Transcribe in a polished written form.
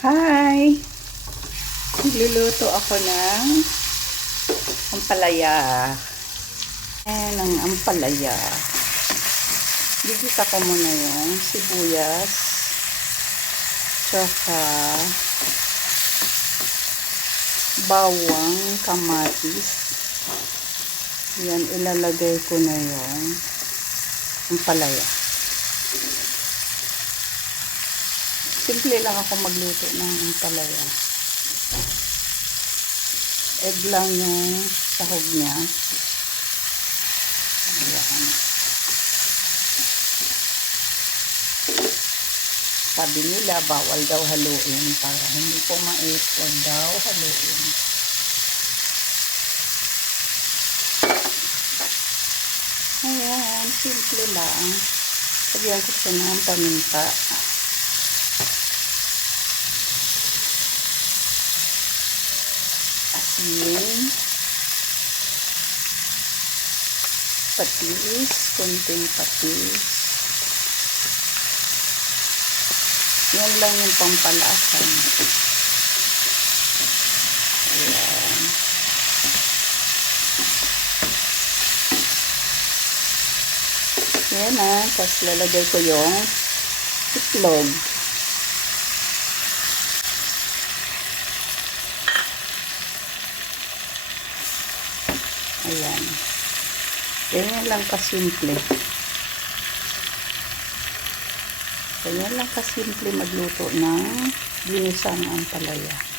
Hi! Nagluluto ako ng ampalaya. Ayan ang ampalaya. Gigisa ko muna yung sibuyas, tsaka bawang, kamatis. Yan, ilalagay ko na yung ampalaya. Simple lang ako magluto ng ampalaya. Egg lang yung sahog niya. Ayan. Sabi nila, bawal daw haluin para hindi po mais. Huwag daw haluin. Ayan, simple lang. Lagyan ko siya ng paminta. Asin. Patis. Kunting patis. Yan lang yung pampalasan. Ayan. Ayan na. Tapos lalagay ko yung itlog. Ayan. Ganyan lang kasimple. Ganyan lang kasimple magluto ng ginisang ampalaya.